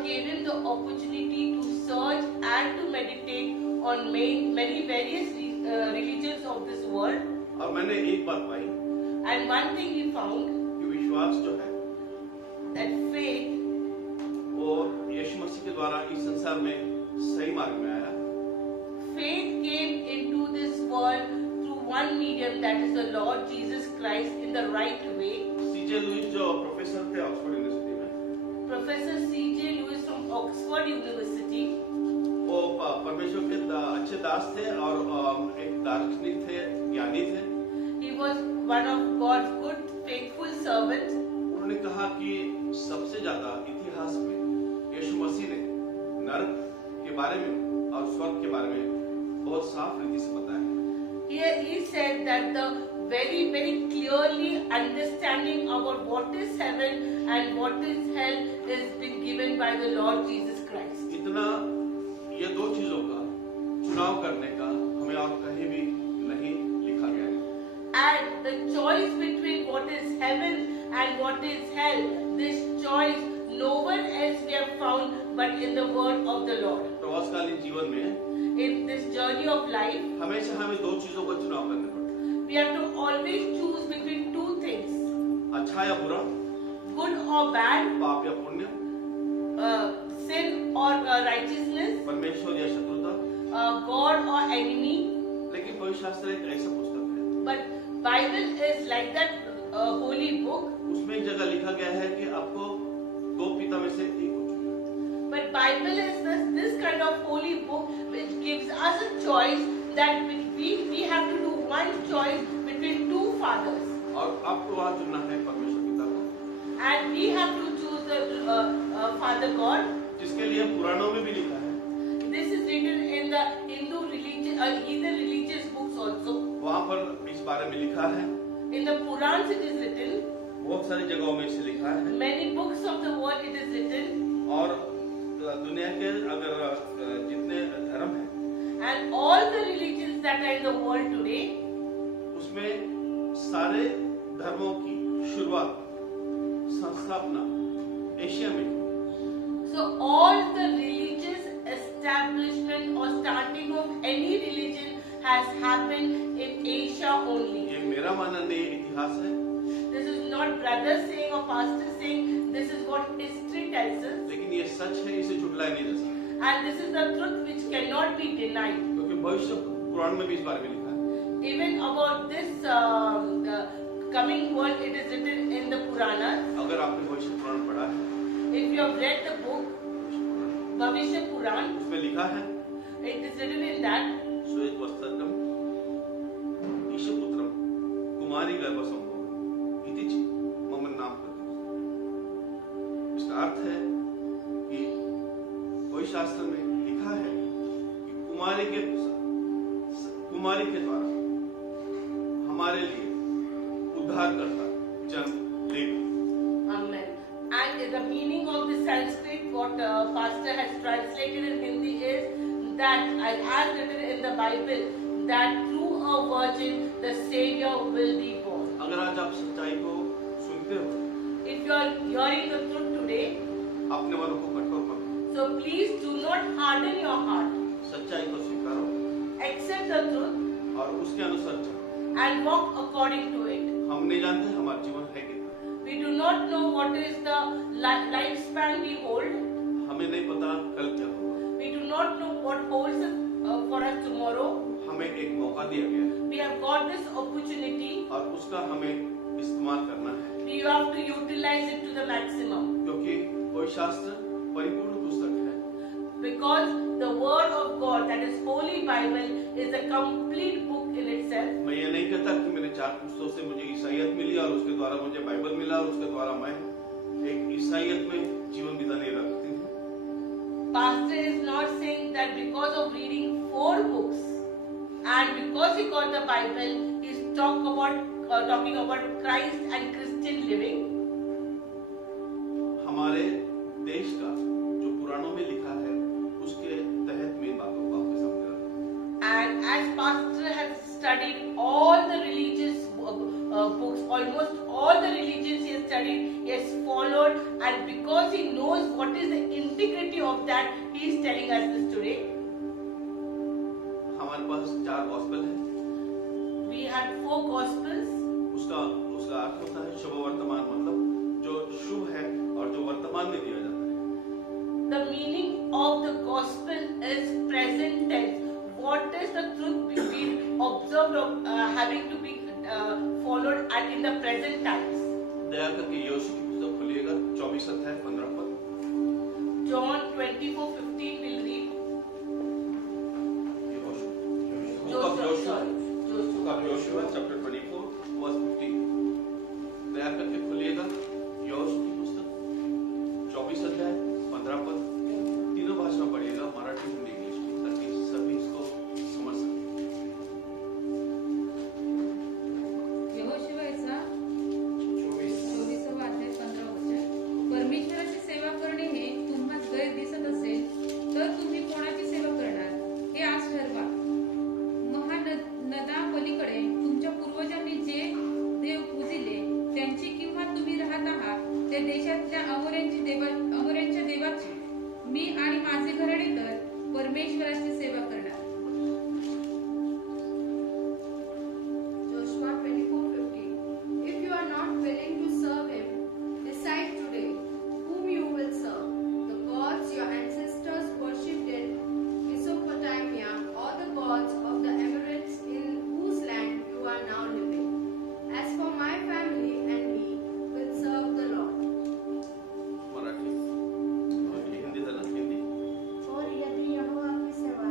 God gave him the opportunity to search and to meditate on many various religions of this world. और मैंने एक बात पाई And one thing he found, कि विश्वास जो है that faith, वो यीशु मसीह के द्वारा इस संसार में सही मार्ग में आया। faith came into this world through one medium, that is the Lord Jesus Christ, in the right way. CJ Lewis जो प्रोफेसर थे ऑक्सफोर्ड यूनिवर्सिटी में, Professor C.J. Lewis from Oxford University, वो परमेश्वर के अच्छे दास थे और एक दार्शनिक थे, ज्ञानी थे। he was one of God's good, faithful servants. उन्होंने कहा कि सबसे ज्यादा इतिहास में यीशु मसीह ने नरक के बारे में और स्वर्ग के बारे में बहुत साफ रीति से बताया। Here he said that the very clearly understanding about what is heaven and what is hell is been given by the Lord Jesus Christ. इतना ये दो चीजों का चुनाव करने का हमें और कहीं भी नहीं लिखा गया है। And the choice between what is heaven and what is hell, this choice no one else we have found but in the word of the Lord. प्रवासकालीन जीवन में In this journey of life, हमेशा हमें दो चीजों का चुनाव करना पड़ता है, we have to always choose between two things, अच्छा या बुरा, good or bad, पाप या पुण्य, sin or righteousness, परमेश्वर या शत्रुता। God or enemy. लेकिन पवित्र शास्त्र एक ऐसा पुस्तक है, But Bible is like that holy book. उसमें एक जगह लिखा गया है कि आपको दो पिता में से एक को चुनना है। But Bible is this kind of holy book which gives us a choice that we have to do one choice between two fathers. और आपको वहाँ चुनना है परमेश्वर पिता को, And we have to choose the Father God. जिसके लिए पुराणों में भी लिखा है। This is written in the Hindu religion, Hindu religious books also. वहाँ पर इस बारे में लिखा है, In the Purans it is written. बहुत सारी जगहों में इसे लिखा है। Many books of the world it is written. और दुनिया के अगर जितने धर्म हैं And all the religions that are in the world today, उसमें सारे धर्मों की शुरुआत, संस्थापना एशिया में। so all the religious establishment or starting of any religion has happened in Asia only. ये मेरा मानना नहीं, इतिहास है। This is not brother saying or pastor saying, this is what history tells us. लेकिन ये सच है, इसे झुठलाया नहीं जा सकता, And this is the truth which cannot be denied. क्योंकि भविष्य पुराण में भी इस बारे में लिखा है। Even about this the coming world, it is written in the Puranas. अगर आपने भविष्य पुराण पढ़ा है, If you have read the book Bhavishya Puran, उसमें लिखा है it is written in that श्वेत वस्त्रकम ईशपुत्रम कुमारी गर्भसंभव इति च मम नाम प्रति। इसका अर्थ है कि कोई शास्त्र में लिखा है कि कुमारी के द्वारा हमारे लिए उद्धारकर्ता जन्म लेगा। Amen. And the meaning of the Sanskrit, what pastor has translated in Hindi is that, as written in the Bible, that through a virgin the Savior will be born. अगर आज आप सच्चाई को सुनते हो, If you are hearing the truth today, अपने मनों को कठोर करो, so please do not harden your heart. सच्चाई को स्वीकारो Accept the truth और उसके अनुसार चलो। and walk according to it. हम नहीं जानते हमारा जीवन है कितना, We do not know what is the lifespan we hold. हमें नहीं पता कल क्या होगा। We do not know what holds for us tomorrow. हमें एक मौका दिया गया है We have got this opportunity. और उसका हमें इस्तेमाल करना है, We have to utilize it to the maximum. क्योंकि कोई शास्त्र परिपूर्ण पुस्तक है। Because the word of God, that is Holy Bible, is a complete book in itself. मैं ये नहीं कहता कि मेरे 4 पुस्तकों से मुझे ईसाइयत मिली और उसके द्वारा मुझे बाइबल मिला और उसके द्वारा मैं एक ईसाइयत में जीवन बिताने लगती हूँ। Pastor is not saying that because of reading 4 books and because he got the Bible, he's talking about Christ and Christian living. हमारे देश का जो पुराणों में लिखा है उसके तहत में बातों को आपके सामने रखा। And as pastor has studied all the religious books, almost all the religions he has studied, he has followed, and because he knows what is the integrity of that, he is telling us this today. हमारे पास 4 gospel है। We had 4 Gospels. उसका अर्थ होता है शुभ वर्तमान, मतलब जो शुभ है और जो वर्तमान में दिया जाता है। The meaning of the Gospel is present tense. What is the truth being observed of having to be followed at in the present times? दया करके यहोशू की पुस्तक खोलिएगा 24 अध्याय 15 पद। John 24:15 will read. Joshua chapter 24 verse 15। दया करके खोलिएगा यहोशू की पुस्तक 24 अध्याय 15 पद। तीनों भाषा में पढ़िएगा, मराठी, हिंदी, इंग्लिश, ताकि सभी इसको समझ सकें। यहोशुआचा 24वा अध्याय 15 वचन। परमेश्वराची सेवा करणे हे तुम्हास गैर दिसत असेल तर तुम्ही कोणाची सेवा करणार हे आज ठरवा। महानदापलीकडे तुमच्या पूर्वजांनी जे देव पूजिले त्यांची किंवा तुम्ही राहत आहात त्या देशातल्या अमोऱ्यांच्या देवाची मी आणि माझे घराणे तर परमेश्वराची सेवा करणार। Joshua 24:15. If you are not willing to serve him, decide today whom you will serve. The gods your ancestors worshipped in Mesopotamia or the gods of the Amorites in whose land you are now living. As for my family and me will serve the Lord. Marathi, Hindi झालं, हिंदी। और यदि यहोवा की सेवा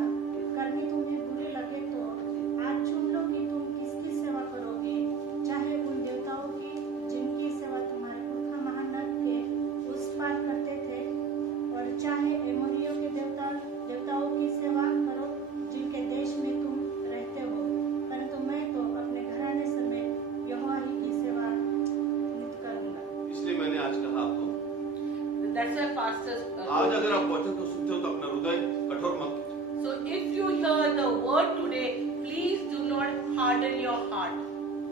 करनी तुम्हें बुरी लगे तो आज चुन लो कि तुम किसकी सेवा करोगे, चाहे उन देवताओं की जिनकी सेवा तुम्हारे पुरखा महानद के उस पार करते थे, और चाहे एमोरियों के देवताओं की सेवा करो जिनके देश में तुम रहते हो, परंतु मैं तो अपने घराने समेत यहोवा ही की सेवा नित करूंगा। इसलिए मैंने आज कहा आपको, That's why pastors. आज अगर आप वचन को सुनते हो तो अपना हृदय कठोर मत कीजिए। So if you hear the word today, please do not harden your heart.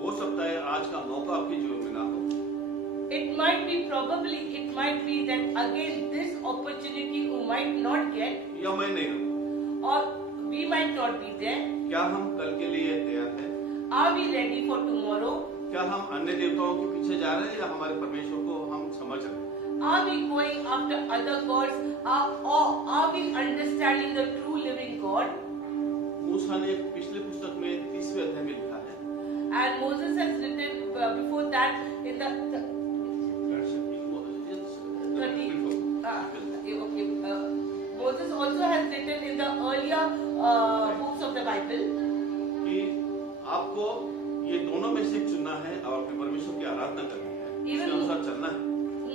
हो सकता है आज का मौका आपके जीवन में ना हो, It might be that again this opportunity you might not get, या मैं नहीं रहूं। or we might not be there. क्या हम कल के लिए तैयार हैं? Are we ready for tomorrow? क्या हम अन्य देवताओं के पीछे जा रहे हैं या हमारे परमेश्वर को हम समझ रहे हैं? Are we going after other gods, or are we understanding the true living God? मूसा ने पिछले पुस्तक में 30वें अध्याय में लिखा है, And Moses has written before that in the 30. Moses also has written in the earlier books of the Bible कि आपको ये दोनों में से चुनना है और अपने परमेश्वर की आराधना करनी है, इसके अनुसार चलना है।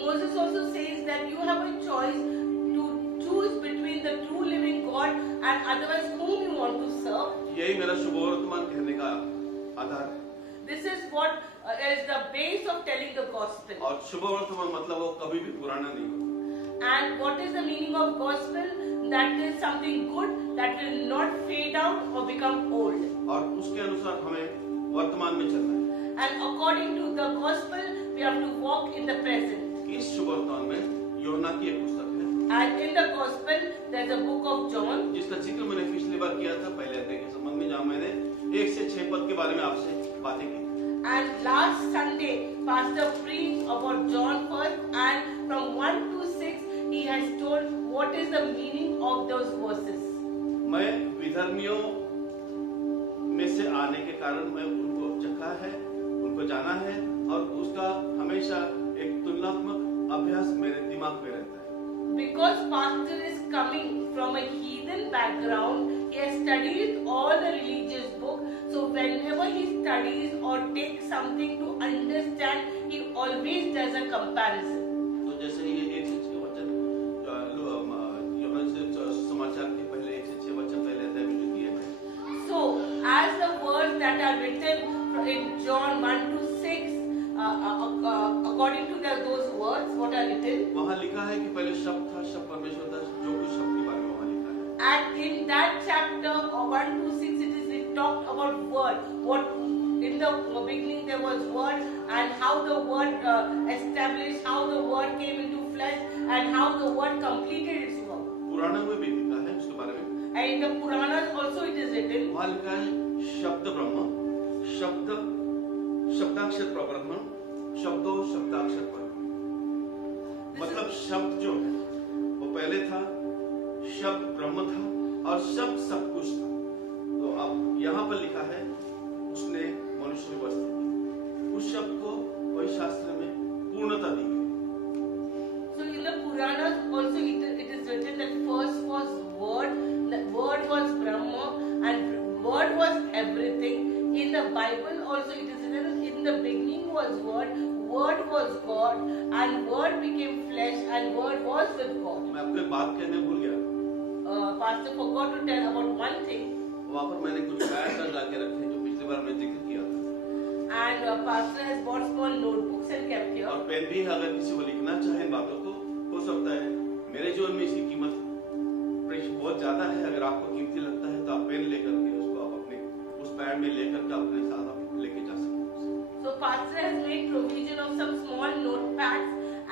Moses also says that you have a choice to choose between the true living God and otherwise whom you want to serve. यही मेरा शुभ वर्तमान कहने का आधार है। This is what is the base of telling the gospel. और शुभ वर्तमान मतलब वो कभी भी पुराना नहीं होता। And what is the meaning of gospel? That is something good that will not fade out or become old. और उसके अनुसार हमें वर्तमान में चलना है। And according to the gospel, we have to walk in the present. इस शुभ वर्तमान में योना की एक पुस्तक है, And in the gospel, there is a book of John. जिसका जिक्र मैंने पिछली बार किया था पहले अध्याय के संबंध में, जहाँ मैंने 1 से 6 पद के बारे में आपसे बातें की। And last Sunday, Pastor preached about John first, and from 1 to 6, he has told what is the meaning of those verses. मैं विधर्मियों में से आने के कारण मैं उनको चखा है, उनको जाना है, और उसका हमेशा एक तुलनात्मक अभ्यास मेरे दिमाग में रहता है। Because Pastor is coming from a heathen background, he has studied all the religious books. So whenever he studies or takes something to understand, he always does a comparison. तो जैसे ये 1 से 6 वचन यूहन्ना से समाचार के पहले 1 से 6 वचन पहले अध्याय में जो दिए हैं। So as the words that are written in John 1 to 6, according to those words, what are written? वहाँ लिखा है कि पहले शब्द था, शब्द परमेश्वर था, जो कुछ शब्द के बारे में वहाँ लिखा है। And in that chapter 1 to 6, it is talked about word. What in the beginning there was word, and how the word established, how the word came into flesh, and how the word completed its work. पुराणों में भी लिखा है उसके बारे में। And in the Puranas also it is written, वहाँ लिखा है शब्द ब्रह्म, शब्दाक्षर ब्रह्म, शब्दों शब्दाक्षर पर। मतलब शब्द जो है वो पहले था, शब्द ब्रह्म था और शब्द सब कुछ था। तो अब यहाँ पर लिखा है उसने मनुष्य में वस्तु की, उस शब्द को वही शास्त्र में पूर्णता दी गई। so in the Puranas also it is written that first was word, the word was Brahma, and word was everything. In the Bible also it is written, in the beginning was word, word was God, and word became flesh, and word was with God. मैं आपको एक बात कहने भूल गया। Pastor forgot to tell about one thing, वहाँ पर मैंने कुछ पैड ला के रखे जो पिछली बार मैं जिक्र किया था, and Pastor has bought small notebooks and kept here. और पेन भी अगर किसी को लिखना चाहे बातों को, हो सकता है मेरे जीवन में इसकी कीमत बहुत ज्यादा है। अगर आपको कीमती लगता है तो आप पेन लेकर के उसको आप अपने उस पैड में लेकर के अपने साथ आप लेके जा सकते हैं। So Pastor has made provision of some small notepads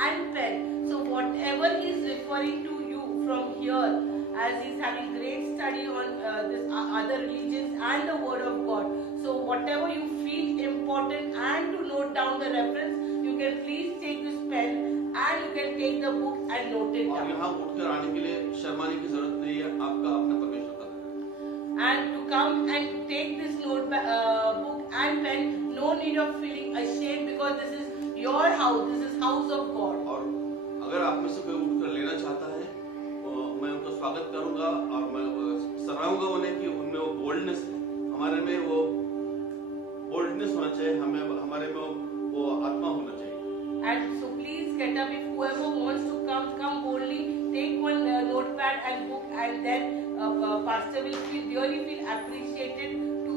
and pen. So whatever he is referring to you from here, as he is having great study on this other religions and the Word of God. So whatever you feel important and to note down the reference, you can please take this pen and you can take the book and note it और down. यहाँ उठकर आने के लिए शर्माने की जरूरत नहीं है, आपका अपना परमेश्वर का घर है। And to come and take this book and pen, no need of feeling ashamed, because this is your house, this is house of God. और अगर आप में से कोई उठकर लेना चाहता है तो मैं उनका स्वागत करूंगा और मैं सराहूंगा उन्हें कि उनमें वो बोल्डनेस है, हमारे में वो बोल्डनेस होना चाहिए, हमारे में वो आत्मा होना चाहिए। And so please get up, if whoever wants to come boldly, take one notepad and book, and then pastor will really feel appreciated to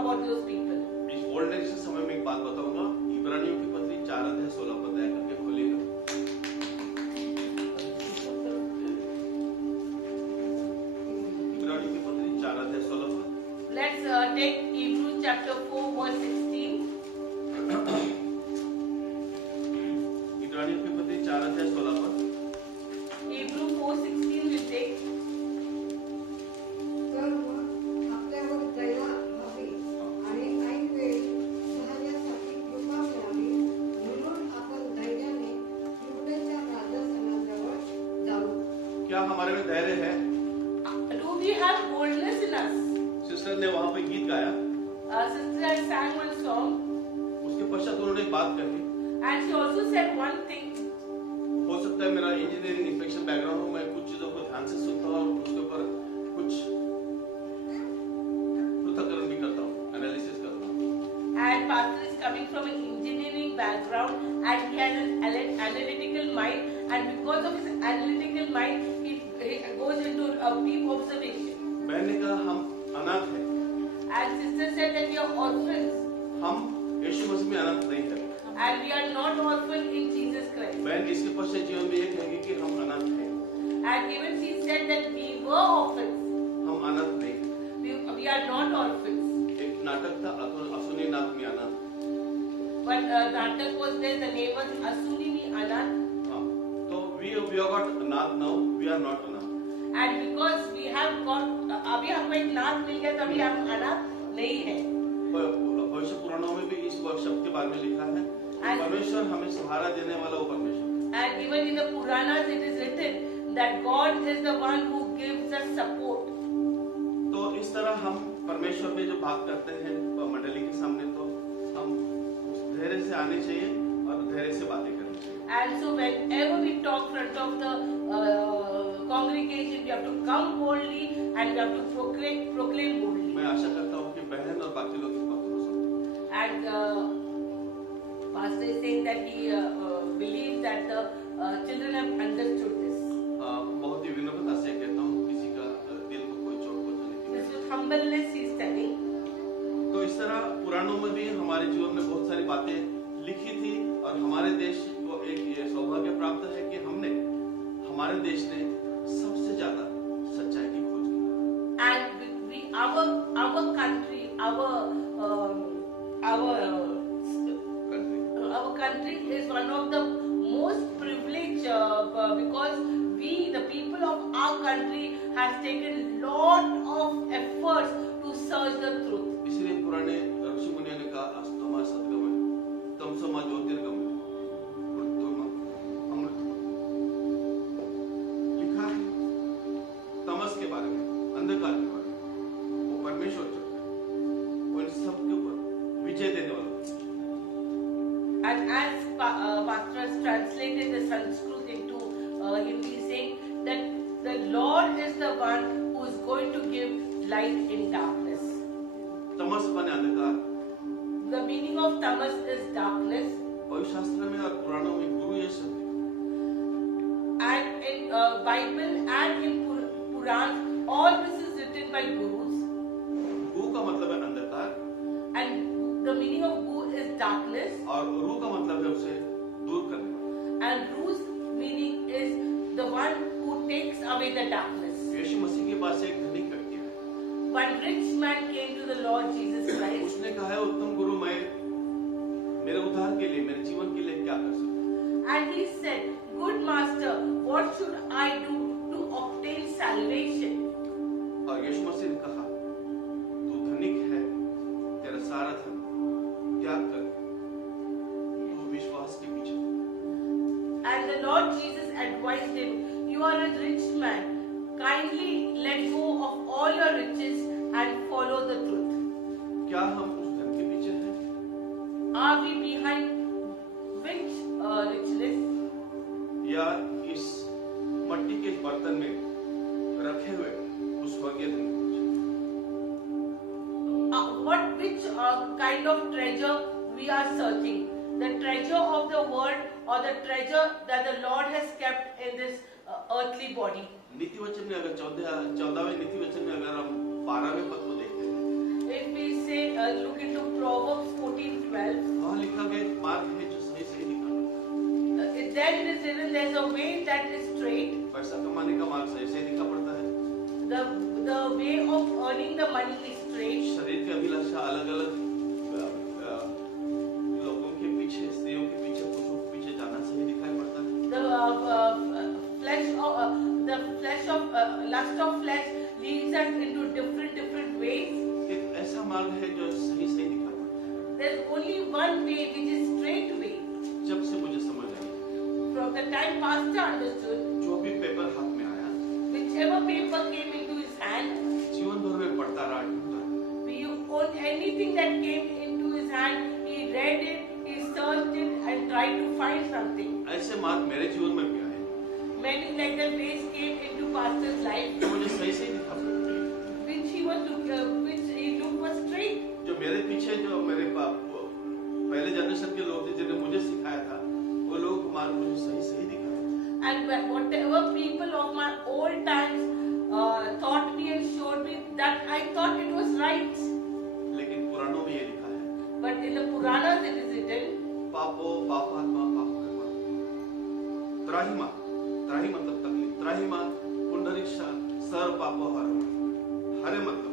about those people. इस बोल्डनेस के समय में एक बात बताऊंगा, इब्रानियों की पत्री 4:16 पर दया करके खोलिएगा। इब्रानियों की पत्री 4:16 पर। Let's take Hebrews chapter 4 verse 16. इब्रानियों की पत्री 4:16 पर। Hebrew 4:16 will take. तर मग आपल्यावर दया व्हावी आणि ऐन वेळी सहाय्यासाठी कृपा मिळावी, म्हणून आपण धैर्याने कृपेच्या राजसनाजवळ जाऊ। क्या हमारे में धैर्य है? Do we have boldness in us? Sister ने वहां पे गीत गाया, Sister has sang one song, उसके पश्चात उन्होंने एक बात कही, and she also said one thing. हो सकता है मेरा इंजीनियरिंग इंस्पेक्शन बैकग्राउंड हो, मैं कुछ चीजों को ध्यान से सुनता हूँ और उसके ऊपर कुछ पृथक्करण भी करता हूँ, एनालिसिस करता हूँ। And pastor is coming from an engineering background, and he has an analytical mind, and because of his analytical mind, he goes into a deep observation. बहन ने कहा हम अनाथ हैं, And sister said that we are orphans, हम यीशु मसीह में अनाथ नहीं है। and we are not orphans in Jesus Christ. बहन इसके पश्चात जीवन में ये कहेगी कि हम अनाथ हैं, And even she said that we were orphans, हम अनाथ नहीं। we are not orphans. एक नाटक था असुनी नाथ में अनाथ। But Natak was there, the name was Asunimi Anand. हाँ, तो we have got अनाथ now, we are not अनाथ। And because we have got, अभी हमको एक नाथ मिल गया तो अभी हम अनाथ नहीं है. भविष्य पुराणों में भी इस शब्द के बारे में लिखा है, परमेश्वर हमें सहारा देने वाला वो परमेश्वर। And even in the Puranas it is written that God is the one who gives us support. तो इस तरह हम परमेश्वर में जो बात करते हैं मंडली के सामने, तो हम उस धैर्य से आने चाहिए और धैर्य से बातें करनी चाहिए। And so whenever we talk front of the congregation, we have to come boldly and we have to proclaim boldly. मैं आशा करता हूँ कि बहन और बाकी लोग इस बातों को समझें। And pastor is saying that he believes that the children have understood this. बहुत ही विनम्रता से कहता हूँ, किसी का दिल को कोई चोट पहुंचाने की। This is humbleness he is telling. तो इस तरह पुराणों में भी हमारे जीवन में बहुत सारी बातें लिखी थी और हमारे देश को एक ये सौभाग्य प्राप्त है कि हमारे देश ने सबसे ज्यादा सच्चाई की खोज की। And our country, country is one of the most privileged because we, the people of our country, has taken lot of efforts to search the truth. इसलिए पुराने ऋषि मुनियों ने कहा अस्तमा सद्गमय तमसमा ज्योतिर्गमय मृत्युर्मा अमृत। लिखा है तमस के बारे में, अंधकार के बारे में, वो परमेश्वर जो है वो इन सब के ऊपर विजय देने वाला है। And as Pastor has translated the Sanskrit into Hindi, saying that the Lord is the one who is going to give light in darkness. तमस माने अंधकार। The meaning of tamas is darkness, पवित्र शास्त्र में और पुराणों में गुरु ये शब्द है। and in Bible and in Puran, all this is written by gurus. गु का मतलब है अंधकार And the meaning of gu is darkness, और रू का मतलब है उसे दूर करने वाला। and ru's meaning is the one who takes away the darkness. यीशु मसीह के पास एक धनिक व्यक्ति है। One rich man came to the Lord Jesus Christ, उसने कहा है उत्तम गुरु मैं मेरे उद्धार के लिए मेरे जीवन के लिए क्या कर सकता and he said, "Good master, what should I do to obtain salvation?" हूँ? और यीशु मसीह ने कहा तू धनिक है, तेरा सारा धन त्याग कर तू विश्वास के पीछे चल। And the Lord Jesus advised him, "You are a rich man. Kindly let go of all your riches and follow the truth." क्या हम उस धन के पीछे हैं Are we behind which richness? या इस मट्टी के बर्तन में रखे हुए उस स्वर्गीय धन के पीछे? Which kind of treasure we are searching? The treasure of the world or the treasure that the Lord has kept in this earthly body? नीति वचन में अगर 14वें नीति वचन में अगर हम 12वें पद को देखते हैं, If we say look into Proverbs 14:12, वहाँ लिखा गया एक मार्ग है जो सही सही दिखाता है। then it is written there's a way that is straight. पैसा कमाने का मार्ग सही सही दिखा पड़ता है। The way of earning the money is straight. शरीर की अभिलाषा अलग अलग लोगों के पीछे, स्त्रियों के पीछे, पुरुषों के पीछे जाना सही दिखाई पड़ता है। The flesh of lust of flesh leads us into different ways. एक ऐसा मार्ग है जो सही सही दिखाई पड़ता है। There's only one way which is straight way. जब से मुझे समझ आई, From the time Pastor understood, जो भी पेपर हाथ में आया, whichever paper came into his hand, जीवन भर में पढ़ता रहा, ढूंढता रहा। on anything that came into his hand, he read it, he searched it, and tried to find something. ऐसे मार्ग मेरे जीवन में भी आए, Many like the ways came into Pastor's life, जो मुझे सही सही दिखा पड़ते हैं। which he looked was straight. जो मेरे पीछे जो मेरे पहले जनरेशन के लोग थे जिन्हें मुझे सिखाया था, वो लोग मार्ग मुझे सही सही दिखा। And whatever people of my old times taught me and showed me that I thought it was right. लेकिन पुराणों में ये लिखा है, But in the Puranas it is written, पापो पापात्मा पाप कर्मा त्राहिमा, त्राहि मतलब तकलीफ, त्राहिमा पुंडरीक्षा सर्व पापो हर, हरे मतलब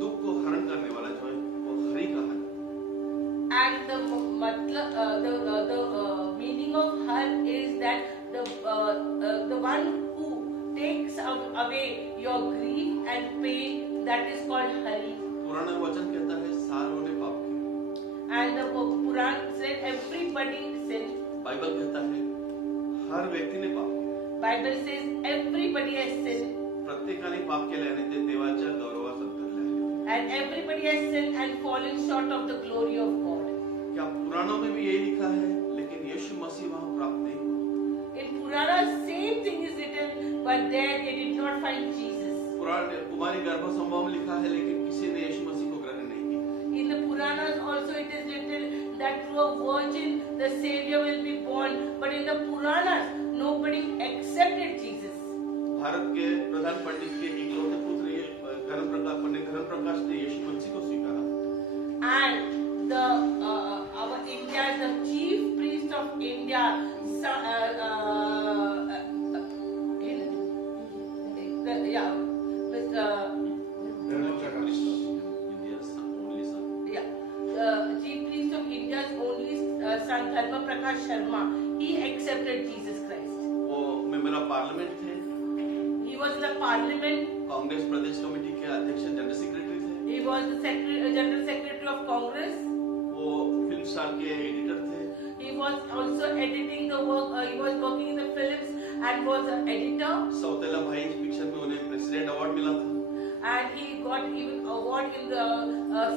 दुख को हरण करने वाला जो है वो हरि का हर। and the meaning of har is that the one who takes away your grief and pain, that is called Hari. पुराना वचन कहता है सारों ने पाप किया। And the Puran said everybody sinned. Bible कहता है हर व्यक्ती ने पाप किया। Bible says everybody has sinned. प्रत्येकाने पाप केले आणि ते देवाच्या गौरवात अंतरले आहे। And everybody has sinned and fallen short of the glory of God. क्या पुराणों में भी यही लिखा है, लेकिन यीशु मसीह वहां प्राप्त नहीं हुआ। In Purana, same thing is written, but there they did not find Jesus. पुराण कुमारी गर्भ संभव में लिखा है, लेकिन किसी ने यीशु मसीह को ग्रहण नहीं किया। In the Puranas also it is written that through a virgin the Savior will be born, but in the Puranas nobody accepted Jesus. Bharat के प्रधान पंडित के इकलौते पुत्र ये पंडित धर्म प्रकाश ने यीशु मसीह को स्वीकारा। And our India, the chief priest of India, the chief priest of India's only son Dharma Prakash Sharma, he accepted Jesus Christ. वो मेंबर ऑफ पार्लियामेंट थे, He was in the parliament. Congress Pradesh committee के अध्यक्ष general secretary थे, He was the general secretary of Congress. वो film star के editor थे, He was also editing the work. He was working in the films and was an editor. सौतेला भाई picture में उन्हें प्रेसिडेंट अवार्ड मिला था। And he got even award in the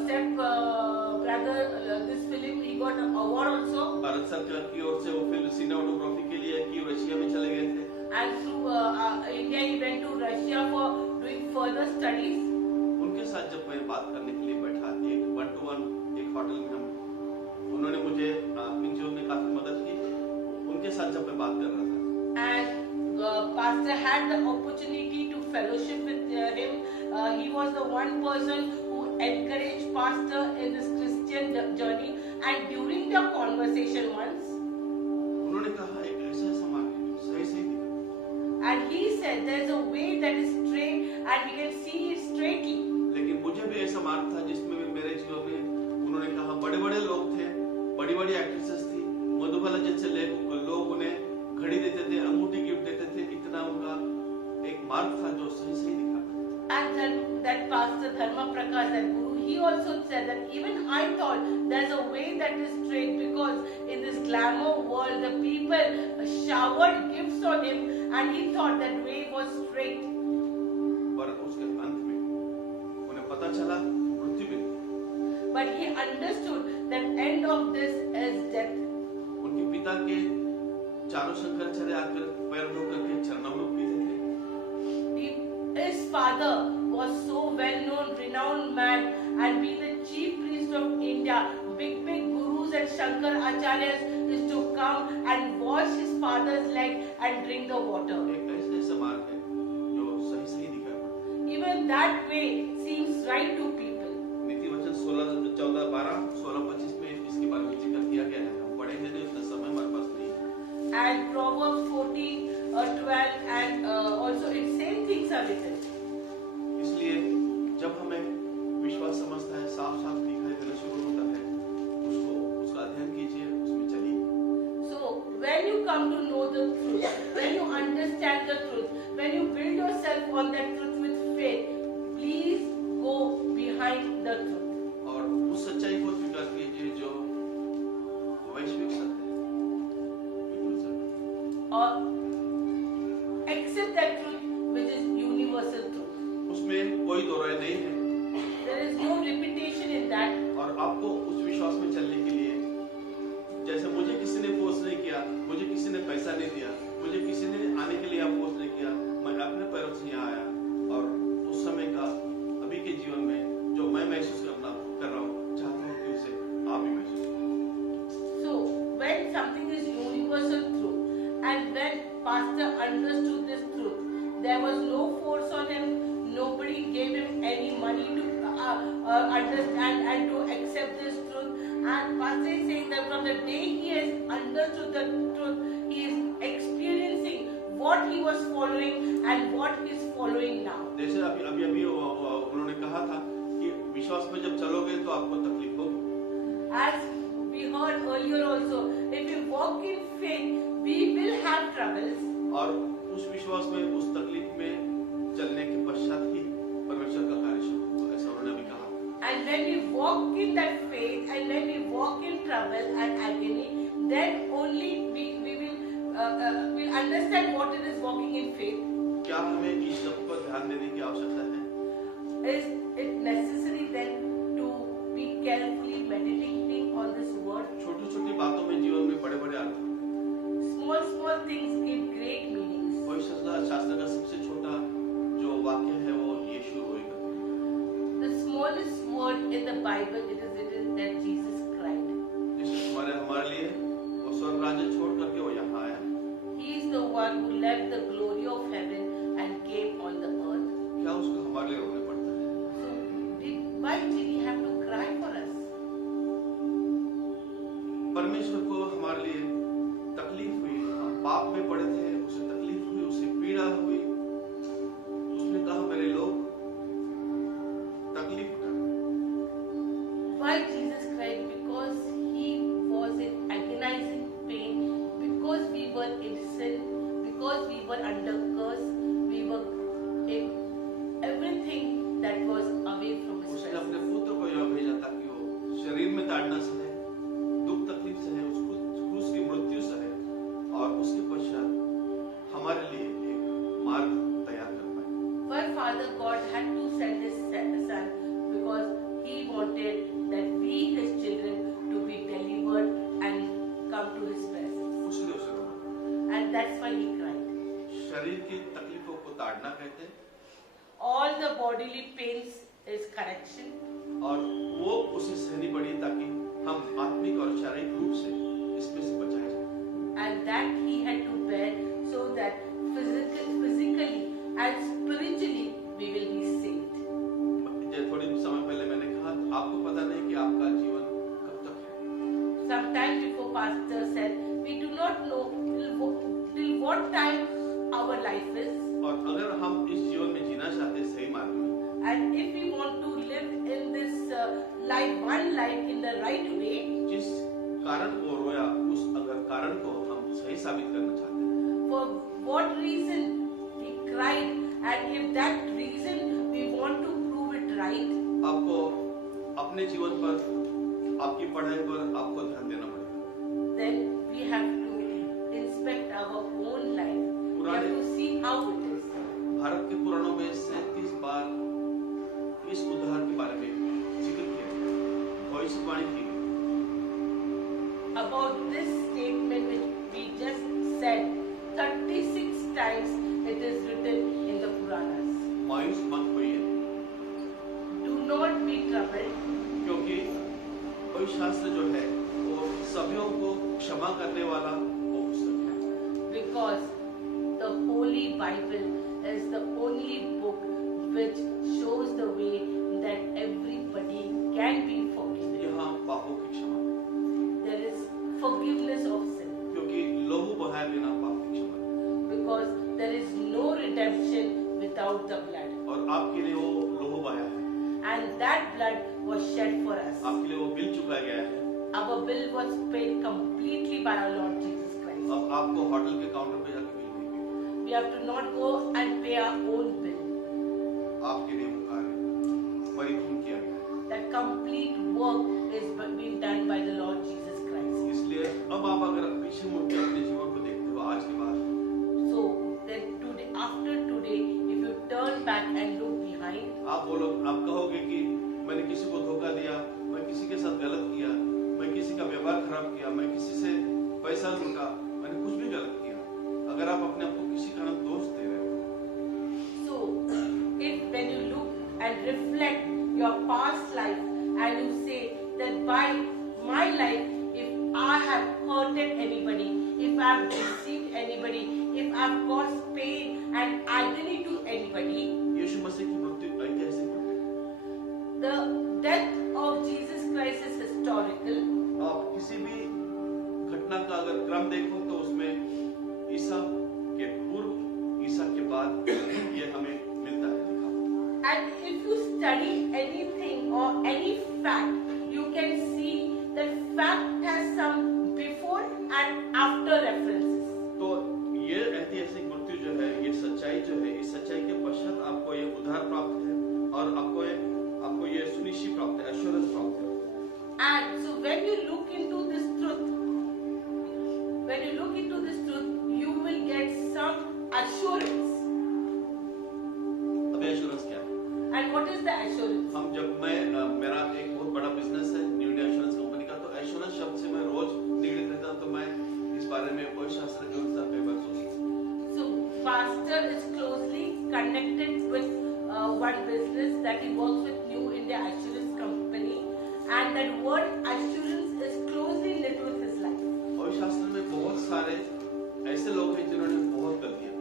Step Brother this film. He got an award also. Bharat सरकार की ओर से वो फिल्म सिनेमेटोग्राफी के लिए की रशिया में चले गए थे। And through India, he went to Russia for doing further studies. उनके साथ जब मैं बात करने के लिए बैठा, एक 1-to-1 एक होटल में हम, उन्होंने मुझे अपनी जीवन में काफी मदद की। उनके साथ जब मैं बात कर रहा था, And pastor had the opportunity to fellowship with him. He was the one person who encouraged pastor in this Christian journey. And during the conversation once, उन्होंने कहा एक ऐसा मार्ग है जो सही सही दिखा, and he said there's a way that is straight and we can see it straightly. लेकिन मुझे भी ऐसा मार्ग था जिसमें भी मेरे जीवन में, उन्होंने कहा बड़े बड़े लोग थे, बड़ी बड़ी एक्ट्रेसेस थी, मधुबाला जैसे लोग उन्हें घड़ी देते थे, अंगूठी गिफ्ट देते थे, इतना उनका एक मार्ग था जो सही सही दिखा। And then that pastor Dharma Prakash, that guru, he also said that even I thought there's a way that is straight, because in this glamour world the people showered gifts on him and he thought that way was straight. पर उसके अंत में उन्हें पता चला मृत्यु मिली। But he understood that end of this is death. उनके पिता के चारों शंकराचार्य आकर पैर धो करके चरणामृत पीते थे। His father was so well known, renowned man, and being the chief priest of India, big gurus and Shankar Acharyas used to come and wash his father's leg and drink the water. एक ऐसा मार्ग है जो सही सही दिखा। Even that way seems right to people. नीति वचन 16, 14, 12, 16, 25 में इसके बारे में जिक्र किया गया है। हम पढ़ेंगे नहीं, उतना समय हमारे पास नहीं है। And Proverbs 14, 12 and also its same things are written. इसलिए जब हमें विश्वास समझता है, साफ साफ दिखाई देना शुरू होता है, उसका अध्ययन कीजिए, उसमें चलिए। So when you come to know the truth, when you understand the truth, when you build yourself on that truth with faith, please go behind the truth. और उस सच्चाई को स्वीकार कीजिए जो वैश्विक सत्य है, universal truth। Or accept that truth which is universal truth. उसमें कोई दो राय नहीं है। There is no repetition in that. और आपको उस विश्वास में चलने के लिए, जैसे मुझे किसी ने फोर्स नहीं किया, मुझे किसी ने पैसा नहीं दिया, मुझे किसी ने आने के लिए फोर्स नहीं किया, मैं अपने पैरों से यहाँ आया। और उस समय का अभी के जीवन में जो मैं महसूस कर रहा हूँ, चाहता हूँ कि उसे आप भी महसूस करें। So when something is universal truth and when pastor understood this truth, there was no force on him. Nobody gave him any money to understand and to accept this truth. And pastor is saying that from the day he has understood the truth, he is experiencing what he was following and what he is following now. जैसे अभी उन्होंने कहा था कि विश्वास में जब चलोगे तो आपको तकलीफ होगी। As we heard earlier also, if we walk in faith, we will have troubles. और उस विश्वास में, उस तकलीफ में चलने के पश्चात ही परमेश्वर का कार्य शुरू होगा, ऐसा उन्होंने भी कहा। And when we walk in that faith and when we walk in trouble and agony, then only we will understand what it is walking in faith. क्या हमें इस सब पर ध्यान देने की आवश्यकता है? Is it necessary then to be carefully meditating on this word? छोटी छोटी बातों में जीवन में बड़े बड़े अर्थ होते हैं। Small things give great meanings. पवित्र शास्त्र का सबसे छोटा जो वाक्य है वो यीशु होएगा। The smallest word in the Bible, it is written that Jesus cried. यीशु हमारे लिए वो स्वर्ग राज्य छोड़ करके वो यहाँ आया। He is the one who left the glory of heaven and came on the earth. क्या उसको हमारे लिए रोने पड़ता है? So why did he have to cry for us? परमेश्वर को हमारे लिए तकलीफ हुई, हम पाप में पड़े थे, उसे तकलीफ हुई, उसे पीड़ा हुई। उसने कहा मेरे लोग तकलीफ उठाओ। Why Jesus cried? Because he was in agony शरीर की तकलीफों को ताड़ना कहते हैं, All the bodily pains is correction. और वो उसे सहनी पड़ी ताकि हम आत्मिक और शारीरिक रूप से इसमें से बचाए जाए। And that he had to bear so that physically and spiritually we will be saved. थोड़ी समय पहले मैंने कहा आपको पता नहीं कि आपका जीवन कब तक है। Some time before pastor said, we do not know till what time our life is. और अगर हम इस जीवन में जीना चाहते हैं सही मार्ग में, And if we want to live in this one life in the right way, जिस कारण को रोया उस अगर कारण को हम सही साबित करना चाहते हैं, for what reason he cried, and if that reason we want to prove it right, आपको अपने जीवन पर, आपकी पढ़ाई पर आपको ध्यान देना पड़ेगा। then we have to inspect our own life. We have to see how it is. Bharat के पुराणों में 37 बार इस उदाहरण के बारे में जिक्र किया गया, भविष्यवाणी की गई। About this statement which we just said, 36 times it is written in the Puranas. मायूस मत होइए, Do not be troubled, क्योंकि पवित्र शास्त्र जो है वो सभीों को क्षमा करने वाला वो पुस्तक है। because the Holy Bible is the only book which shows the way that everybody can be forgiven. यहाँ पापों की क्षमा है, There is forgiveness of sin क्योंकि लहू बहाए बिना पाप की क्षमा है। because there is no redemption without the blood, और आपके लिए वो लहू बहाया है, and that blood was shed for us. आपके लिए वो बिल चुकाया गया है। Our bill was paid completely by our Lord Jesus Christ. अब आपको होटल के काउंटर पे जाकर बिल नहीं देंगे, We have to not go and pay our own bill. आपके लिए वो कार्य परिपूर्ण किया गया है। That complete work is being done by the Lord Jesus Christ. इसलिए अब आप अगर पीछे मुड़ के अपने जीवन को देखते हो आज के बाद, So then today, after today, if you turn back and look behind, आप कहोगे कि मैंने किसी को धोखा दिया, मैं किसी के साथ गलत किया, मैं किसी का व्यवहार खराब किया, मैं किसी से पैसा लूटा, मैंने कुछ भी गलत किया। अगर आप अपने आप को किसी कारण दोष दे रहे हो, so if when you look and reflect your past life and you say that by my life, if I have hurted anybody, if I have deceived anybody, if I have caused pain and agony to anybody, यीशु मसीह की मृत्यु ऐतिहासिक है। the death of Jesus Christ is historical. आप किसी भी घटना का अगर क्रम देखो तो उसमें ईसा के पूर्व, ईसा के बाद ये हमें मिलता है लिखा। And if you study anything or any fact, you can see that fact has some before and after references. तो ये ऐतिहासिक मृत्यु जो है, ये सच्चाई जो है, इस सच्चाई के पश्चात आपको ये उद्धार प्राप्त है और आपको ये सुनिश्चित प्राप्त है, एश्योरेंस प्राप्त है। And so when you look into this truth, you will get some assurance. अब एश्योरेंस क्या है? And what is the assurance? हम जब मेरा एक बहुत बड़ा बिजनेस है न्यू इंडिया एश्योरेंस कंपनी का, तो एश्योरेंस शब्द से मैं रोज निगड़ित रहता हूं, तो मैं इस बारे में पवित्र शास्त्र के अनुसार कई बार सोचता हूं। So pastor is closely connected with one business that he works with New India Assurance Company, and that word assurance is closely knit with his life. पवित्र शास्त्र में बहुत सारे ऐसे लोग हैं जिन्होंने बहुत गलतियां की।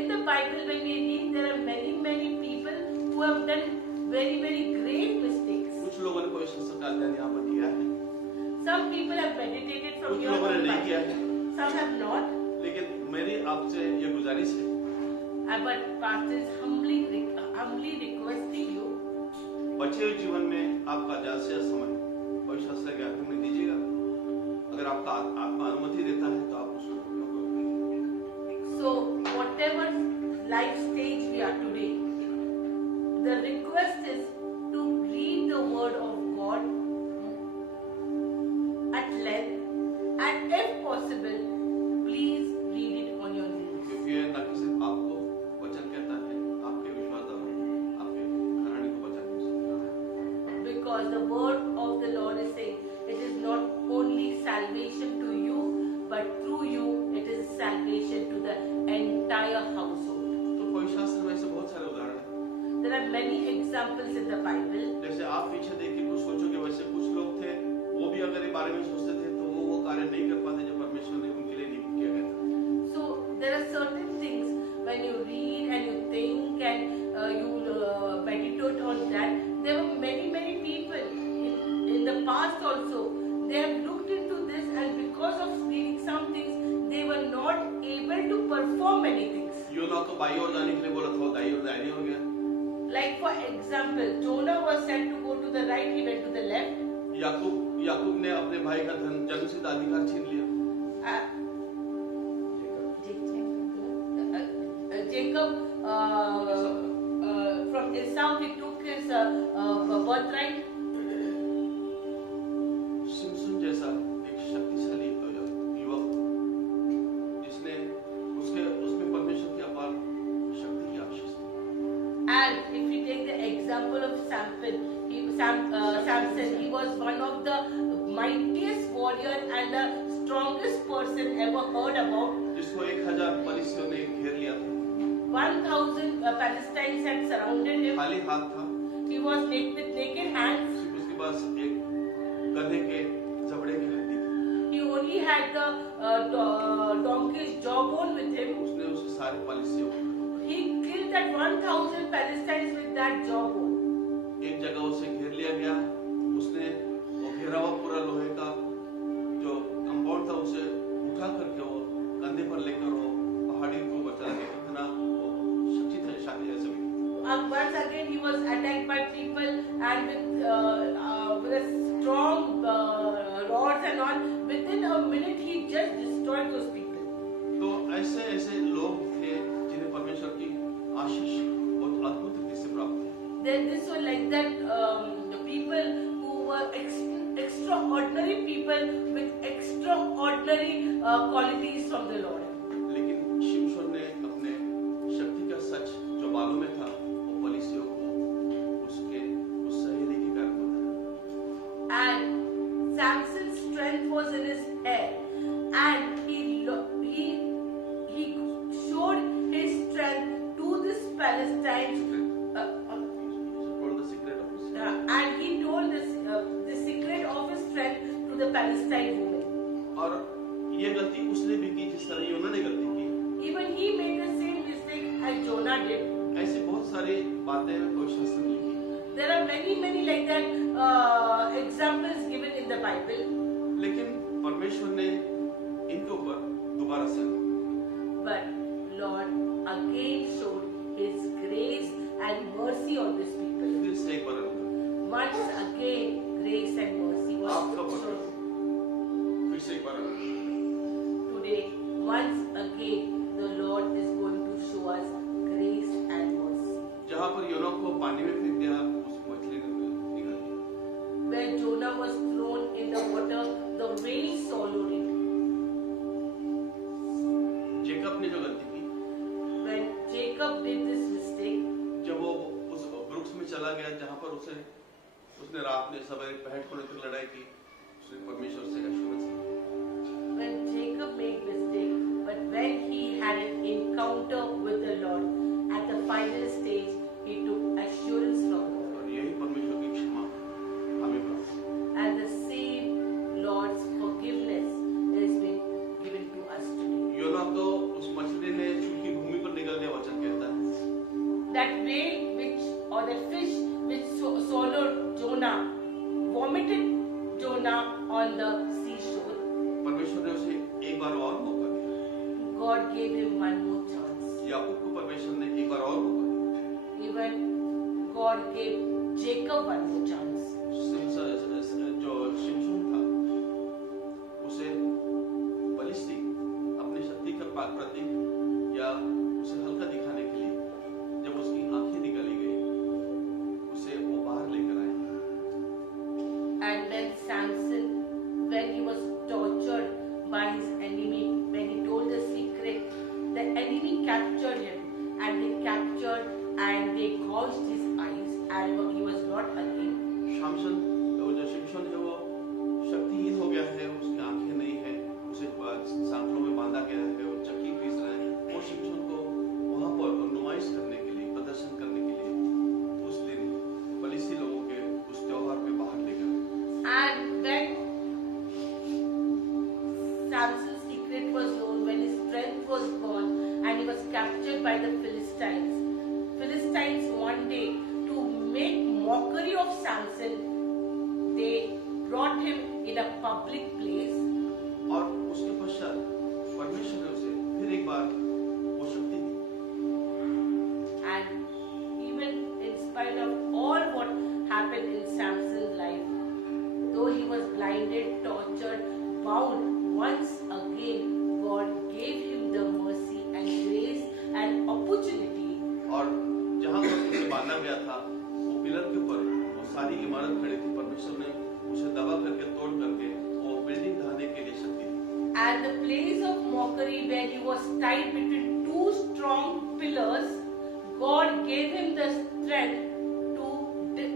In the Bible, when we read, there are many people who have done very great mistakes. कुछ लोगों ने पवित्र शास्त्र का अध्ययन यहाँ पर किया है, Some people have meditated from कुछ your लोगों ने own नहीं किया Bible. है, Some have not. लेकिन मेरी आपसे ये गुजारिश है, But pastor is humbly requesting you, बचे हुए जीवन में आपका ज्यादा से ज्यादा समय पवित्र शास्त्र के अध्ययन में दीजिएगा। अगर आपका आत्मा अनुमति देता है तो आप उसको उपयोग करिए। so whatever life stage we are today, the request is to read the word of God at length, and if possible, please read it on your knees. क्योंकि ये न सिर्फ आपको वचन कहता है, आपके विश्वास आपके घराने को बचा नहीं सकता। Because the word of the Lord is saying, it is not only salvation to you, but through you, it is salvation to the entire house. examples in the Bible. जैसे आप पीछे देख के कुछ सोचोगे, वैसे कुछ लोग थे, वो भी अगर इस बारे में सोचते थे तो वो कार्य नहीं कर पाते जो परमेश्वर ने उनके लिए नियुक्त किया गया था। So there are certain things when you read and you think and you meditate on that. There were many people in the past also. They have looked into this, and because of reading some things, they were not able to perform many things. योना को by ओर जाने के लिए बोला था, दाई ओर दाहिनी हो गया। Like for example, Jonah was said to go to the right, he went to the left. याकूब ने अपने भाई का जन्मसिद्ध अधिकार छीन लिया। Jacob from Esau, he took his birthright. Simson जैसा एक शक्तिशाली युवक जिसने उसमें परमेश्वर की अपार शक्ति की आशीष थी। And if we take the example of Samson, he was one of the mightiest warrior and the strongest person ever heard about. जिसको 1000 फलिस्तियों ने घेर लिया था। 1000 Palestinians had surrounded him. खाली हाथ था। He was with naked hands. उसके पास एक गधे के जबड़े की हड्डी थी। He only had the donkey's jawbone with him. उसने उसे सारे फलिस्तियों को He killed that 1000 Palestinians with that jawbone. एक जगह उसे घेर लिया गया। उसने वो घेरा हुआ पूरा लोहे का जो कंपाउंड था उसे उठा करके वो कंधे पर लेकर वो पहाड़ी के ऊपर चला गया। इतना वो शक्तिशाली जैसे भी। Once again he was attacked by people and with a strong rods and all. Within a minute he just destroyed those people. तो ऐसे लोग थे जिन्हें परमेश्वर की आशीष बहुत अद्भुत रीति से प्राप्त थी। Then this was like that the people who were extraordinary people with extraordinary qualities from the Lord. लेकिन शिमशोन ने अपने शक्ति का सच जो मालूम में था वो फलिस्तियों को उसके उस सहेली के कारण बताया। And Samson's strength was in his hair, and he showed his strength to this Palestine. And he told the secret of his strength to the Palestine woman. और ये गलती उसने भी की जिस तरह योना ने गलती की। Even he made the same mistake as Jonah did. ऐसी बहुत सारी बातें पवित्रशास्त्र में लिखी। There are many like that examples given in the Bible. लेकिन परमेश्वर ने इनके ऊपर दोबारा से But Lord again showed His grace and mercy on these people. फिर से एक बार Once again, grace and mercy was आपका shown. परमेश्वर फिर से एक बार Today, once again, the Lord is going to show us grace and mercy. जहाँ पर योना को पानी में फेंक दिया उस मछली ने निकाल दिया। Where Jonah was thrown in the water, the whale swallowed it. Jacob ने जो गलती की, When Jacob did this mistake, जब वो उस वृक्ष में चला गया जहाँ पर उसने रात में सवेरे पहट होने तक लड़ाई की, उसने परमेश्वर से एश्योरेंस ली। when Jacob made mistake, but when he had an encounter with the Lord, at the final stage, he took assurance from the Lord. और यही परमेश्वर की क्षमा हमें प्राप्त है। And the same Lord's forgiveness has been given to us today. योना तो उस मछली ने सूखी भूमि पर निकल दिया वचन कहता है। That whale or the fish which swallowed Jonah, vomited Jonah on the seashore. परमेश्वर ने उसे एक बार और मौका दिया। God gave him one more chance. याकूब को परमेश्वर ने एक बार और मौका दिया। Even God gave Jacob one more chance. जो शिमशोन था उसे फलिस्ती अपनी शक्ति का प्रतीक या उसे हल्का दिखाने के लिए जब उसकी आंखें निकाली गई उसे वो बाहर लेकर आए। And when Samson, when he was tortured by his enemy, when he told the secret, the enemy captured him, and they captured and they gouged his eyes, and he was not again. शामसन जो शिमशोन है वो शक्तिहीन हो गया है, उसकी आंखें नहीं है, उसे सांकलों में बांधा गया है, वो चक्की पीस रहे हैं। वो शिमशोन को वहां पर by the Philistines. Philistines one day, to make mockery of Samson, they brought him in a public place. और उसके पश्चात परमेश्वर ने उसे फिर एक बार वो शक्ति दी। And even in spite of all what happened in Samson's life, though he was blinded, tortured, bound, once again God gave him the mercy and grace and opportunity. और जहाँ पर उसे बांधा गया था, वो पिलर के ऊपर वो सारी इमारत खड़ी थी। परमेश्वर ने उसे दबा करके तोड़ करके वो बिल्डिंग ढाने के लिए शक्ति दी। And the place of mockery where he was tied between two strong pillars, God gave him the strength to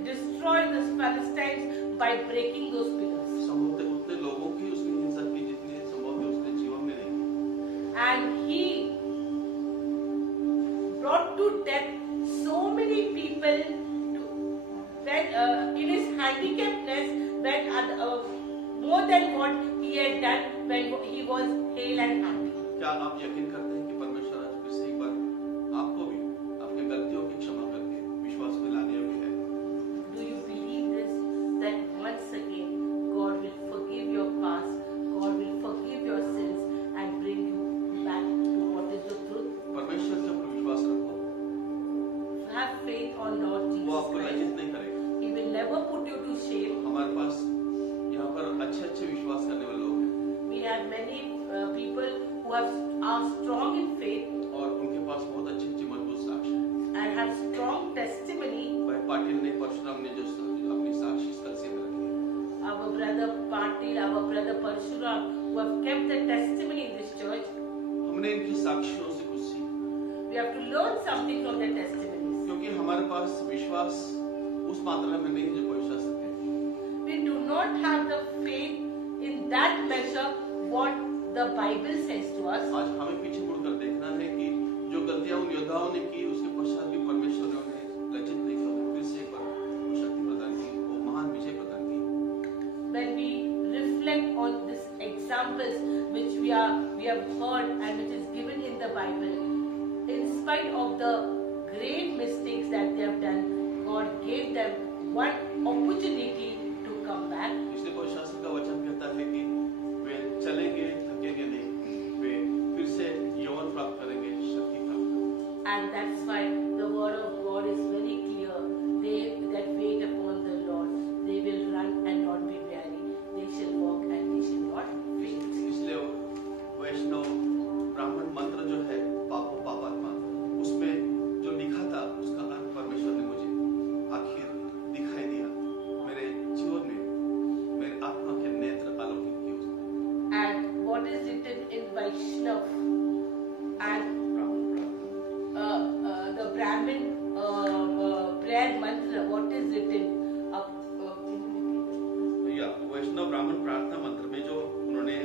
destroy the Philistines by breaking those pillars. संभवतः उतने लोगों की उसने हिंसा की जितनी संभवतः उसने जीवन में नहीं की। And he brought to death so many people in his handicappedness, more than what he had done when he was hale and happy. क्या आप यकीन करते हैं कि परमेश्वर आज फिर से एक बार आपको भी आपकी गलतियों की क्षमा करके विश्वास में लाने योग्य है? Do you believe this? That once again God will forgive your past, God will forgive your sins and bring you back to what is the truth. परमेश्वर के ऊपर विश्वास रखो, Have faith on Lord वो Jesus आपको Christ. लज्जित नहीं करेगा। He will never put you to shame. हमारे पास यहाँ पर अच्छे विश्वास करने वाले लोग हैं We have many people who are strong in faith और उनके पास बहुत अच्छी मजबूत साक्ष्य है। and have strong testimony. भाई पाटिल ने परशुराम ने जो अपनी साक्ष्य इस कलसी में रखी है। Our brother Patil, our brother Parshuram, who have kept the testimony in this church. हमने इनकी साक्ष्यों से कुछ सीखा, We have to learn something from their testimonies. क्योंकि हमारे पास विश्वास उस मात्रा में नहीं है जो कोई सके। We do not have the faith in that measure what the Bible says to us. आज हमें पीछे मुड़कर देखना है कि जो गलतियां उन योद्धाओं ने की उसके पश्चात भी परमेश्वर ने उन्हें लज्जित नहीं किया, फिर से एक बार वो शक्ति प्रदान की, वो महान विजय प्रदान की। When we reflect on these examples which we have heard and which is given in the Bible, in spite of the great mistakes that they have done, God gave them one opportunity to come back. इसलिए पवित्र शास्त्र का वचन कहता है कि वे चलेंगे, थकेंगे नहीं, वे फिर से यौवन प्राप्त करेंगे, शक्ति प्राप्त करेंगे। And that's why the word of God is very clear. They that wait upon the Lord, they will run and not be weary. They shall walk and they shall not faint. इसलिए वैष्णव ब्राह्मण मंत्र जो है पापो पापात्मा, उसमें जो लिखा था उसका अर्थ परमेश्वर ने मुझे आखिर दिखाई दिया, मेरे जीवन में मेरे आत्मा के नेत्र आलोकित किए उसने। And what is written in Vaishnav and the Brahmin prayer mantra, what is written? या वैष्णव ब्राह्मण प्रार्थना मंत्र में जो उन्होंने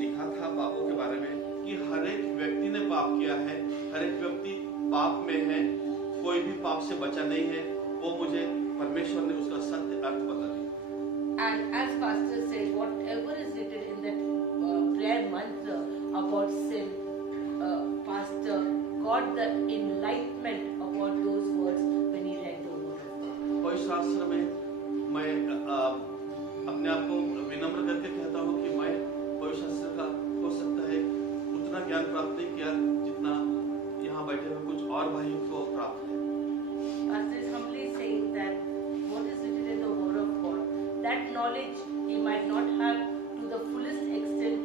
लिखा था पापों के बारे में कि हर एक व्यक्ति ने पाप किया है, हर एक व्यक्ति पाप में है, कोई भी पाप से बचा नहीं है, वो मुझे परमेश्वर ने उसका सत्य अर्थ बता दिया। And as Pastor said, whatever is written in that prayer mantra about sin, Pastor got the enlightenment about those words when he read the word of God. पवित्र शास्त्र में मैं अपने आप को विनम्र करके कहता हूँ कि मैं पवित्र शास्त्र का हो सकता है उतना ज्ञान प्राप्त नहीं किया जितना यहाँ बैठे हुए कुछ और भाइयों को प्राप्त है। Pastor is humbly saying that what is written in the word of God, that knowledge he might not have to the fullest extent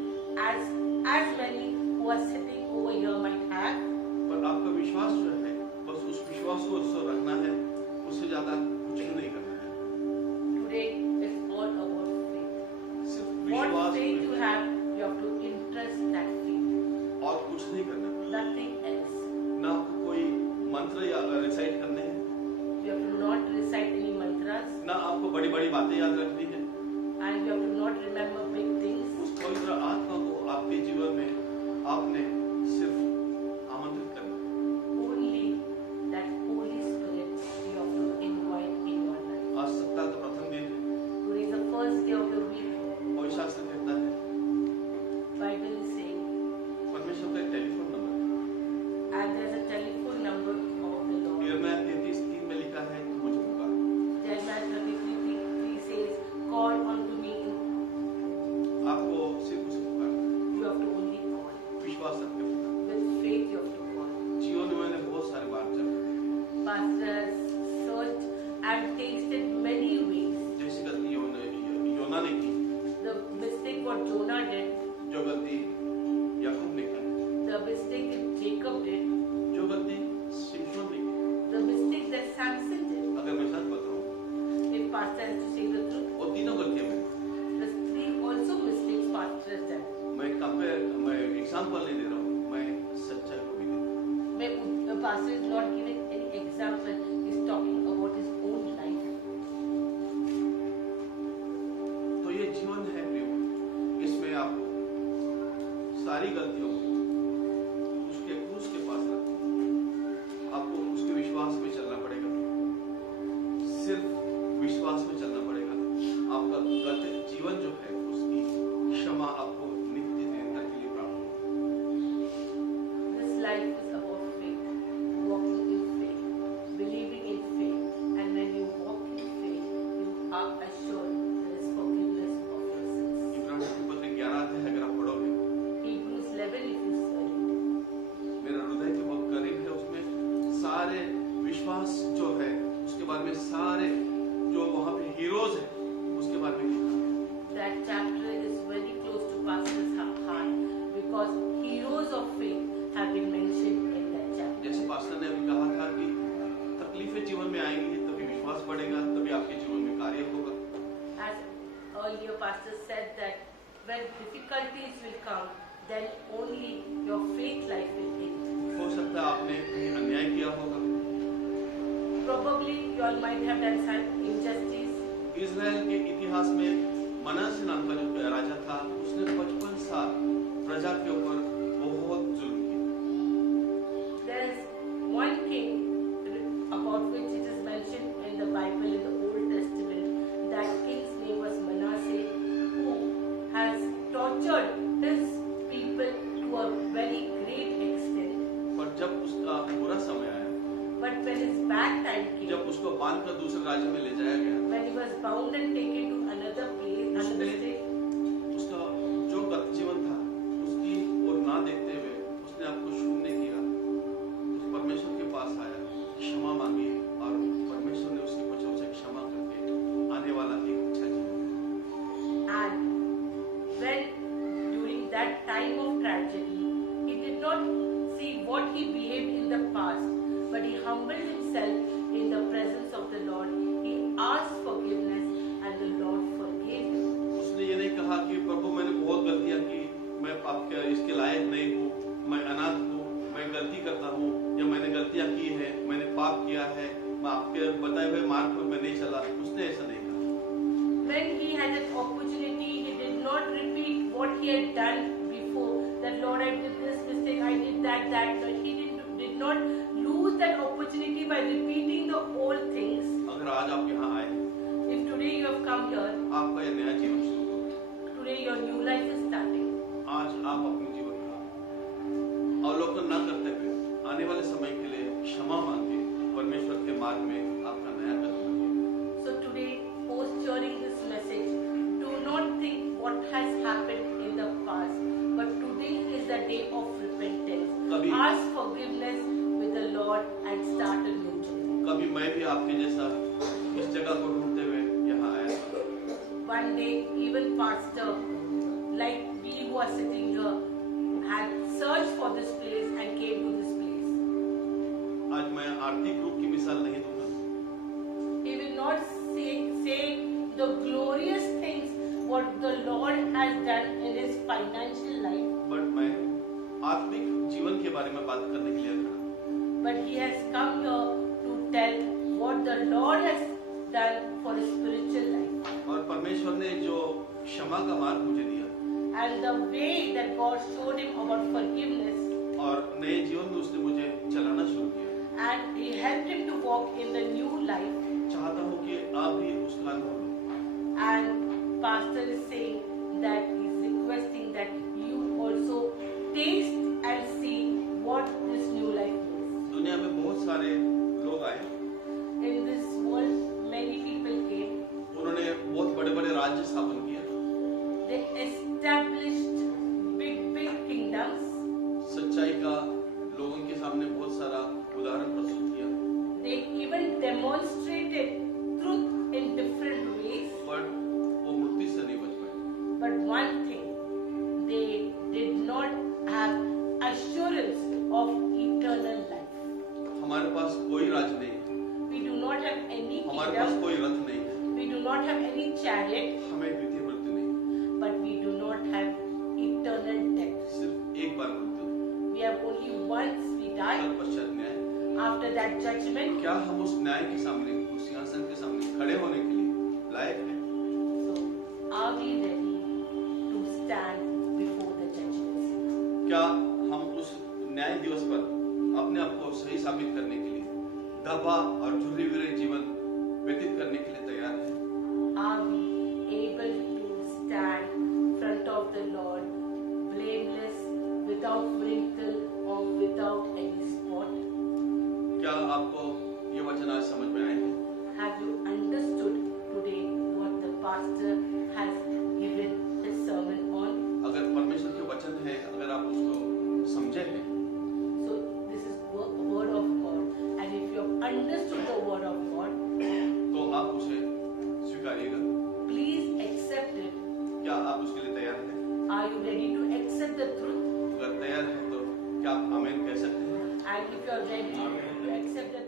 as many who are sitting over here might have. पर आपका विश्वास जो है बस उस विश्वास को उसको रखना है, उससे ज्यादा कुछ भी नहीं करना है। Today is all about faith. सिर्फ What विश्वास faith you have to interest that faith. और कुछ नहीं करना है। Nothing else. ना आपको कोई मंत्र या रिसाइट करने हैं, You have to not recite any mantras ना आपको बड़ी बड़ी बातें याद रखनी है। and you have to not remember big things. उस गलती याकूब ने की, the mistake that Jacob did, जो गलती शिमशोन ने की, the mistake that Samson did. अगर मैं सच बताऊं, If pastor has to say the truth, वो तीनों गलतियां मैं the three also mistakes pastor has done. मैं एग्जाम्पल नहीं दे रहा हूँ, मैं सच्चाई को भी दे रहा हूँ। The pastor is not giving any example, he's talking about his own life. तो ये जीवन है प्रियो, इसमें आपको सारी गलतियों को उसके क्रूस के पास रखना, आपको उसके विश्वास में चलना पड़ेगा, सिर्फ विश्वास में चलना पड़ेगा। आपका गत जीवन जो है उसकी क्षमा आपको नित्य निरंतर के लिए प्राप्त होगी। This life is about faith, walking in faith, believing in faith, and when you walk in faith, you are assured there is forgiveness of your sins. इब्रानियों की पत्री 11 अध्याय अगर आप पढ़ोगे, Hebrews 11 if you study. मेरा हृदय के बहुत करीब है, उसमें सारे विश्वास जो है उसके बारे में सारे जो वहाँ पे हीरोज है उसके बारे में लिखा है। That chapter is very close to pastor's heart because heroes of faith have been mentioned in that chapter. जैसे पास्टर ने अभी कहा था कि तकलीफें जीवन में आएंगी तभी विश्वास बढ़ेगा, तभी आपके जीवन में कार्य होगा। As earlier pastor said that when difficulties will come, then only your faith life will end. हो सकता है आपने कहीं अन्याय किया होगा। Probably you all might have done some injustice. Israel के इतिहास में मनासे नाम का जो राजा था, उसने 55 साल प्रजा के ऊपर बहुत जुल्म किया। There is one king about which it is mentioned in the Bible in the Old Testament. That king's name was Manasseh, who has tortured his people to a very great extent. पर जब उसका बुरा समय आया, But when his bad time came, जब उसको बांध कर दूसरे राज्य में ले जाया गया, when he was bound and taken to another place, another state, उसका जो गत जीवन था उसकी ओर ना देखते हुए उसने आपको शून्य किया, उस परमेश्वर के पास आया, क्षमा मांगी और परमेश्वर ने उसके बच्चों से क्षमा करके आने वाला एक अच्छा जीवन। and when during that time of tragedy, he did not see what he behaved in the past, but he humbled himself in the presence of the Lord. He asked forgiveness and the Lord forgave him. उसने ये नहीं कहा कि प्रभु मैंने बहुत गलतियां की, मैं आपके इसके लायक नहीं हूँ, मैं अनाथ हूँ, मैं गलती करता हूँ, या मैंने गलतियां की है, मैंने पाप किया है, मैं आपके बताए हुए मार्ग पर मैं नहीं चला। उसने ऐसा नहीं कहा। When he had an opportunity, he did not repeat what he had done before. That Lord, I did this mistake, I did that. But he did not lose that opportunity by repeating the old things. अगर आज आप यहाँ आए, If today you have come here, आपका ये नया जीवन शुरू हो, today your new life is starting. आज आप अपने जीवन का अवलोकन न करते हुए आने वाले समय के लिए क्षमा मांगे, परमेश्वर के मार्ग में आपका नया कदम रखिए। So today, post hearing this message, do not think what has happened in the past, but today is the day of repentance. कभी- Ask forgiveness with the Lord and start a new journey. कभी मैं भी आपके जैसा इस जगह को ढूंढते हुए यहाँ आया था। One day, even pastor, like we who are sitting here, had searched for this place and came to this place. आज मैं आर्थिक रूप की मिसाल नहीं दूंगा, He will not say the glorious things what the Lord has done in his financial life, but मैं आत्मिक जीवन के बारे में बात करने के लिए खड़ा हूं। but he has come here to tell what the Lord has done for his spiritual life. और परमेश्वर ने जो क्षमा का मार्ग मुझे दिया And the way that God showed him about forgiveness, और नए जीवन में उसने मुझे चलाना शुरू किया, and he helped him to walk in the new life. चाहता हूँ कि आप भी उसका अनुभव लो। And pastor is saying that he's requesting that you also taste and see what this new life is. दुनिया में बहुत सारे लोग आए, In this world, many people came. उन्होंने बहुत बड़े बड़े राज्य स्थापन किए, They established big kingdoms. सच्चाई का लोगों के सामने बहुत सारा उदाहरण प्रस्तुत किया, They even demonstrated truth in different ways. पर वो मृत्यु से नहीं बच पाए। But one thing, they हमारे पास कोई राज नहीं है, We do not have any हमारे पास kingdom. कोई रथ नहीं है, We do not have any chariot. हमें द्वितीय मृत्यु नहीं, But we do not have eternal death. सिर्फ एक बार मृत्यु, We have only once we die. तत्पश्चात न्याय। After that judgment, क्या हम उस न्याय के सामने, उस सिंहासन के सामने खड़े होने के लिए लायक हैं? so are we ready to stand before the judges? क्या हम उस न्याय दिवस पर अपने आप को सही साबित करने के लिए दबा और झुर्री भरे जीवन व्यतीत करने के लिए तैयार हैं? Are we able to stand front of the Lord blameless, without wrinkle or without any spot? क्या आपको ये वचन आज समझ में आए हैं? Have you understood today what the pastor has given his sermon on? अगर परमेश्वर के वचन है, अगर आप उसको समझे हैं, So this is word of God, and if you have understood the word of God, तो आप उसे स्वीकारिएगा। please accept it. क्या आप उसके लिए तैयार हैं? Are you ready to accept the truth? अगर तैयार हैं तो क्या आप आमीन कह सकते हैं? And if you are ready to accept the